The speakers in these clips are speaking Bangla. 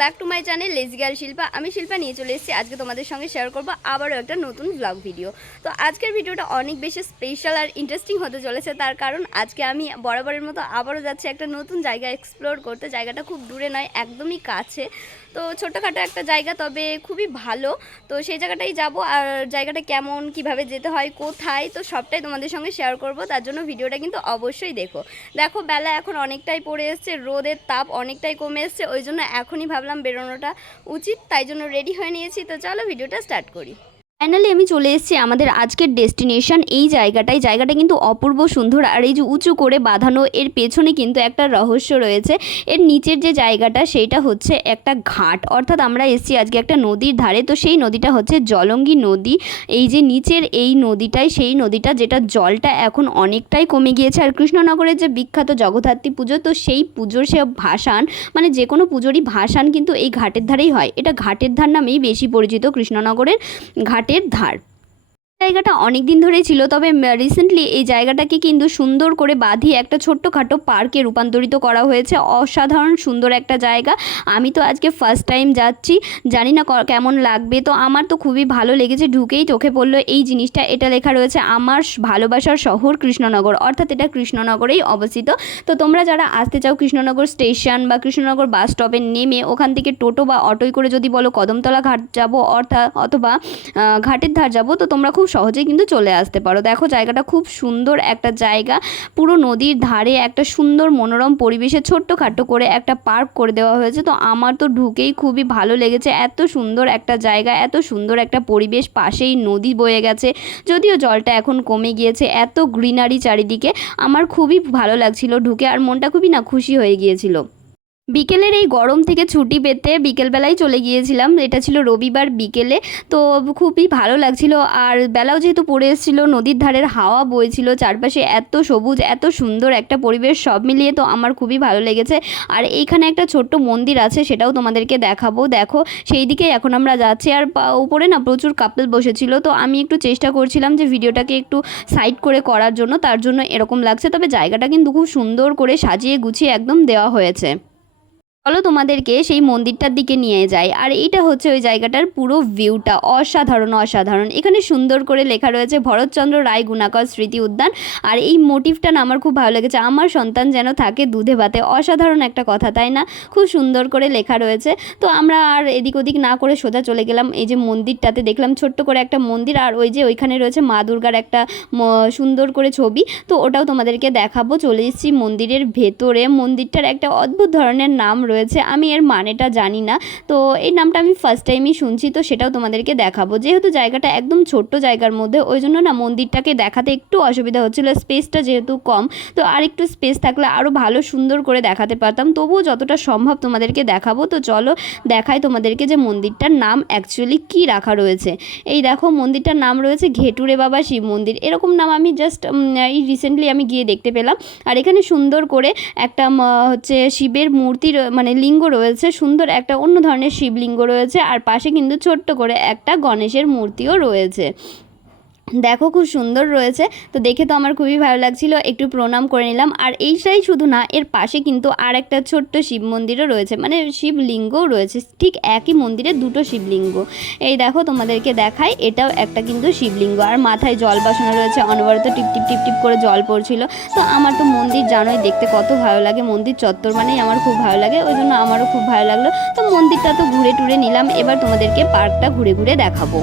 Back to my channel lazy girl Shilpa. আমি শিল্পা নিয়ে চলে এসেছি আজকে তোমাদের সঙ্গে শেয়ার করবো আবারও একটা নতুন ব্লগ ভিডিও। তো আজকের ভিডিওটা অনেক বেশি স্পেশাল আর ইন্টারেস্টিং হতে চলেছে, তার কারণ আজকে আমি বরাবরের মতো আবারও যাচ্ছি একটা নতুন জায়গা এক্সপ্লোর করতে। জায়গাটা খুব দূরে নয়, একদমই কাছে। তো ছোটোখাটো একটা জায়গা, তবে খুবই ভালো। তো সেই জায়গাটাই যাব, আর জায়গাটা কেমন, কিভাবে যেতে হয়, কোথায়, তো সবটাই তোমাদের সঙ্গে শেয়ার করব। তার জন্য ভিডিওটা কিন্তু অবশ্যই দেখো। দেখো বেলা এখন অনেকটাই পড়ে এসছে, রোদের তাপ অনেকটাই কমে এসছে, ওই জন্য এখনই ভাবলাম বেরোনোটা উচিত, তাই জন্য রেডি হয়ে নিয়েছি। তো চলো ভিডিওটা স্টার্ট করি। ফাইনালি আমি চলে এসেছি আমাদের আজকের ডেস্টিনেশন। এই জায়গাটা কিন্তু অপূর্ব সুন্দর, আর এই যে উঁচু করে বাঁধানো, এর পেছনে কিন্তু একটা রহস্য রয়েছে। এর নিচের যে জায়গাটা সেইটা হচ্ছে একটা ঘাট, অর্থাৎ আমরা এসেছি আজকে একটা নদীর ধারে। তো সেই নদীটা হচ্ছে জলঙ্গি নদী। এই যে নিচের এই নদীটাই সেই নদীটা, যেটা জলটা এখন অনেকটাই কমে গিয়েছে। আর কৃষ্ণনগরের যে বিখ্যাত জগদ্ধাত্রী পুজো, তো সেই পুজোর সে ভাসান, মানে যে কোনো পুজোরই ভাসান কিন্তু এই ঘাটের ধারেই হয়। এটা ঘাটের ধার নামেই বেশি পরিচিত, কৃষ্ণনগরের ঘাটের ধার। জায়গাটা অনেক দিন ধরেই ছিল, তবে রিসেন্টলি এই জায়গাটাকে কিন্তু সুন্দর করে বাঁধিয়ে একটা ছোট্টখাটো পার্কে রূপান্তরিত করা হয়েছে। অসাধারণ সুন্দর একটা জায়গা। আমি তো আজকে ফার্স্ট টাইম যাচ্ছি, জানি না কেমন লাগবে। তো আমার তো খুবই ভালো লেগেছে, ঢুকেই চোখে পড়লো এই জিনিসটা। এটা লেখা রয়েছে আমার ভালোবাসার শহর কৃষ্ণনগর, অর্থাৎ এটা কৃষ্ণনগরেই অবস্থিত। তো তোমরা যারা আসতে চাও কৃষ্ণনগর স্টেশন বা কৃষ্ণনগর বাস স্টপে নেমে ওখান থেকে টোটো বা অটোয় করে যদি বলো কদমতলা ঘাট যাবো, অথবা ঘাটের ধার যাবো, তো তোমরা খুব সহজেই কিন্তু চলে আসতে পারো। দেখো জায়গাটা খুব সুন্দর একটা জায়গা, পুরো নদীর ধারে একটা সুন্দর মনোরম পরিবেশে ছোট্টখাটো করে একটা পার্ক করে দেওয়া হয়েছে। তো আমার তো ঢুকেই খুবই ভালো লেগেছে। এত সুন্দর একটা জায়গা, এত সুন্দর একটা পরিবেশ, পাশেই নদী বয়ে গেছে, যদিও জলটা এখন কমে গিয়েছে। এত গ্রিনারি চারিদিকে, আমার খুবই ভালো লাগছিল ঢুকে, আর মনটা খুবই খুশি হয়ে গিয়েছিল। বিকেলের এই গরম থেকে ছুটি পেতে বিকেলবেলায় চলে গিয়েছিলাম। এটা ছিল রবিবার বিকেলে। তো খুবই ভালো লাগছিল, আর বেলাও যেহেতু পড়ে এসেছিলো, নদীর ধারের হাওয়া বইছিল, চারপাশে এত সবুজ, এত সুন্দর একটা পরিবেশ, সব মিলিয়ে তো আমার খুবই ভালো লেগেছে। আর এইখানে একটা ছোট্ট মন্দির আছে, সেটাও তোমাদেরকে দেখাবো। দেখো সেই দিকেই এখন আমরা যাচ্ছি। আর উপরে প্রচুর কাপল বসেছিল, তো আমি একটু চেষ্টা করছিলাম যে ভিডিওটাকে একটু সাইড করে করার জন্য, তার জন্য এরকম লাগছে। তবে জায়গাটা কিন্তু খুব সুন্দর করে সাজিয়ে গুছিয়ে একদম দেওয়া হয়েছে। চলো তোমাদেরকে সেই মন্দিরটার দিকে নিয়ে যাই। আর এইটা হচ্ছে ওই জায়গাটার পুরো ভিউটা, অসাধারণ অসাধারণ। এখানে সুন্দর করে লেখা রয়েছে ভরতচন্দ্র রায় গুণাকর স্মৃতি উদ্যান। আর এই মোটিভটা আমার খুব ভালো লেগেছে, আমার সন্তান যেন থাকে দুধে ভাতে। অসাধারণ একটা কথা, তাই না? খুব সুন্দর করে লেখা রয়েছে। তো আমরা আর এদিক ওদিক না করে সোজা চলে গেলাম এই যে মন্দিরটাতে। দেখলাম ছোট্ট করে একটা মন্দির, আর ওই যে ওইখানে রয়েছে মা দুর্গার একটা সুন্দর করে ছবি, তো ওটাও তোমাদেরকে দেখাবো। চলে এসেছি মন্দিরের ভেতরে। মন্দিরটার একটা অদ্ভুত ধরনের নাম রয়েছে, আমি এর মানেটা জানি না। তো এই নামটা আমি ফার্স্ট টাইমই শুনছি, তো সেটাও তোমাদেরকে দেখাবো। যেহেতু জায়গাটা একদম ছোট্ট জায়গার মধ্যে, ওই জন্য মন্দিরটাকে দেখাতে একটু অসুবিধা হচ্ছিলো, স্পেসটা যেহেতু কম। তো আর একটু স্পেস থাকলে আরও ভালো সুন্দর করে দেখাতে পারতাম, তবুও যতটা সম্ভব তোমাদেরকে দেখাবো। তো চলো দেখাই তোমাদেরকে যে মন্দিরটার নাম অ্যাকচুয়ালি কী রাখা রয়েছে। এই দেখো মন্দিরটার নাম রয়েছে ঘেটুরে বাবা শিব মন্দির, এরকম নাম আমি জাস্ট এই রিসেন্টলি আমি গিয়ে দেখতে পেলাম। আর এখানে সুন্দর করে একটা হচ্ছে শিবের মূর্তি, লিঙ্গ রয়েছে, সুন্দর একটা অন্য ধরনের শিবলিঙ্গ রয়েছে, আর পাশে কিন্তু ছোট্ট করে একটা গণেশের মূর্তিও রয়েছে। দেখো খুব সুন্দর রয়েছে। তো দেখে তো আমার খুবই ভালো লাগছিল, একটু প্রণাম করে নিলাম। আর এইটাই শুধু না, এর পাশে কিন্তু আর একটা ছোট্ট শিব মন্দিরও রয়েছে, শিবলিঙ্গও রয়েছে। ঠিক একই মন্দিরে দুটো শিবলিঙ্গ। এই দেখো তোমাদেরকে দেখাই, এটাও একটা কিন্তু শিবলিঙ্গ, আর মাথায় জল বসানো রয়েছে, অনবরত টিপ টিপ টিপ টিপ করে জল পড়ছিল। তো আমার তো মন্দির জানোই দেখতে কত ভালো লাগে, মন্দির চত্বর মানেই আমার খুব ভালো লাগে, ওই জন্য আমারও খুব ভালো লাগলো। তো মন্দিরটা তো ঘুরে টুরে নিলাম, এবার তোমাদেরকে পার্কটা ঘুরে ঘুরে দেখাবো।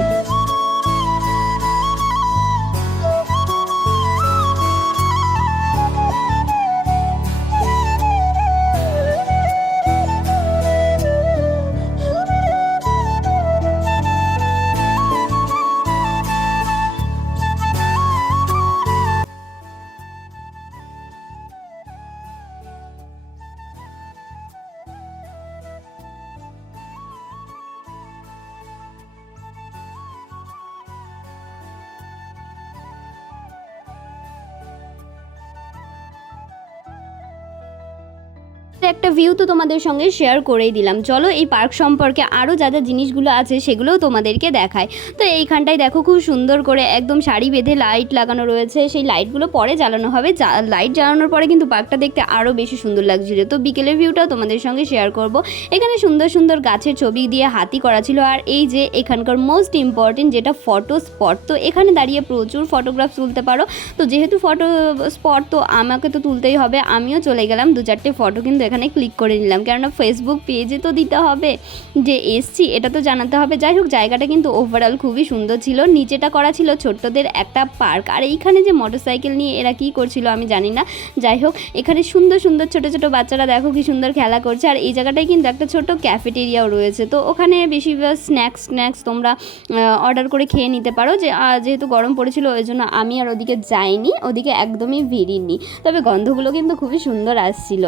একটা ভিউ তো তোমাদের সঙ্গে শেয়ার করেই দিলাম। চলো এই পার্ক সম্পর্কে আরও যা যা জিনিসগুলো আছে সেগুলোও তোমাদেরকে দেখায়। তো এইখানটায় দেখো খুব সুন্দর করে একদম সারি বেঁধে লাইট লাগানো রয়েছে, সেই লাইটগুলো পরে জ্বালানো হবে। লাইট জ্বালানোর পরে কিন্তু পার্কটা দেখতে আরও বেশি সুন্দর লাগছিল। তো বিকেলের ভিউটাও তোমাদের সঙ্গে শেয়ার করব। এখানে সুন্দর সুন্দর গাছের ছবি দিয়ে হাতি করা ছিল। আর এই যে এখানকার মোস্ট ইম্পর্টেন্ট যেটা ফটো স্পট, তো এখানে দাঁড়িয়ে প্রচুর ফটোগ্রাফ তুলতে পারো। তো যেহেতু ফটো স্পট তো আমাকে তো তুলতেই হবে, আমিও চলে গেলাম 2-4টে ফটো কিন্তু এখানে ক্লিক করে নিলাম, কেননা ফেসবুক পেজে তো দিতে হবে যে এসছি, এটা তো জানাতে হবে। যাই হোক জায়গাটা কিন্তু ওভারঅল খুবই সুন্দর ছিল। নিচেটা করা ছিল ছোট্টদের একটা পার্ক। আর এইখানে যে মোটরসাইকেল নিয়ে এরা কী করছিল আমি জানি না। যাই হোক এখানে সুন্দর সুন্দর ছোটো ছোটো বাচ্চারা দেখো কি সুন্দর খেলা করছে। আর এই জায়গাটায় কিন্তু একটা ছোট্ট ক্যাফেটেরিয়াও রয়েছে। তো ওখানে বেশিরভাগ স্ন্যাক্স তোমরা অর্ডার করে খেয়ে নিতে পারো। যেহেতু গরম পড়েছিল ওই জন্য আমি আর ওদিকে যাইনি, ওদিকে একদমই ভিড়িনি। তবে গন্ধগুলো কিন্তু খুবই সুন্দর আসছিল।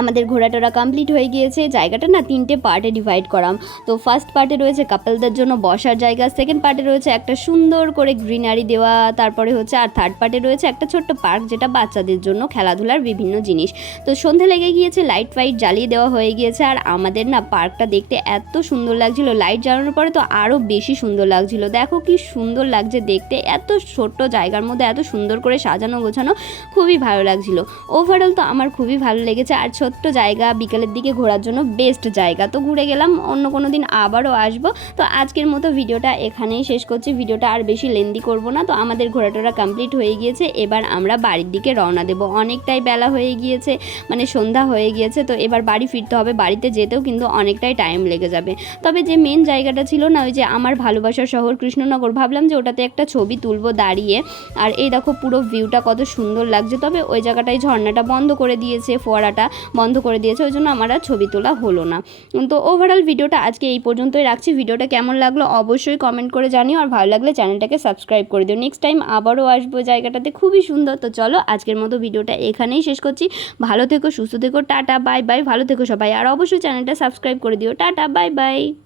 আমাদের ঘোরাটোরা কমপ্লিট হয়ে গিয়েছে। জায়গাটা না 3টে পার্টে ডিভাইড করাম। তো ফার্স্ট পার্টে রয়েছে কাপলদের জন্য বসার জায়গা, সেকেন্ড পার্টে রয়েছে একটা সুন্দর করে গ্রিনারি দেওয়া, তারপরে হচ্ছে আর থার্ড পার্টে রয়েছে একটা ছোট্ট পার্ক যেটা বাচ্চাদের জন্য খেলাধুলার বিভিন্ন জিনিস। তো সন্ধে লেগে গিয়েছে, লাইট ফাইট জ্বালিয়ে দেওয়া হয়ে গিয়েছে। আর আমাদের না পার্কটা দেখতে এত সুন্দর লাগছিল, লাইট জ্বালানোর পরে তো আরও বেশি সুন্দর লাগছিল। দেখো কি সুন্দর লাগছে দেখতে, এত ছোট্ট জায়গার মধ্যে এত সুন্দর করে সাজানো গোছানো, খুবই ভালো লাগছিল। ওভারঅল তো আমার খুবই ভালো লেগেছে। আর ছোট্ট জায়গা, বিকেলের দিকে ঘোরার জন্য বেস্ট জায়গা। তো ঘুরে গেলাম, অন্য কোনো দিন আবারও আসবো। তো আজকের মতো ভিডিওটা এখানেই শেষ করছি। ভিডিওটা আর বেশি লেন্দি করব না। তো আমাদের ঘোরাটোরা কমপ্লিট হয়ে গিয়েছে, এবার আমরা বাড়ির দিকে রওনা দেব। অনেকটাই বেলা হয়ে গিয়েছে, মানে সন্ধ্যা হয়ে গিয়েছে। তো এবার বাড়ি ফিরতে হবে, বাড়িতে যেতেও কিন্তু অনেকটাই টাইম লেগে যাবে। তবে যে মেন জায়গাটা ছিল না, ওই যে আমার ভালোবাসার শহর কৃষ্ণনগর, ভাবলাম যে ওটাতে একটা ছবি তুলবো দাঁড়িয়ে। আর এই দেখো পুরো ভিউটা কত সুন্দর লাগছে। তবে ওই জায়গাটায় ঝর্ণাটা বন্ধ করে দিয়েছে, ফোয়ারাটা বন্ধ করে দিয়েছে, ওই জন্য আমার আর ছবি তোলা হলো না। তো ওভারঅল ভিডিওটা আজকে এই পর্যন্তই রাখছি। ভিডিওটা কেমন লাগলো অবশ্যই কমেন্ট করে জানিও, আর ভালো লাগলে চ্যানেলটাকে সাবস্ক্রাইব করে দিও। নেক্সট টাইম আবারও আসবো, জায়গাটাতে খুবই সুন্দর। তো চলো আজকের মতো ভিডিওটা এখানেই শেষ করছি। ভালো থেকো, সুস্থ থেকো, টাটা বাই বাই। ভালো থেকো সবাই, আর অবশ্যই চ্যানেলটা সাবস্ক্রাইব করে দিও। Tata bye bye.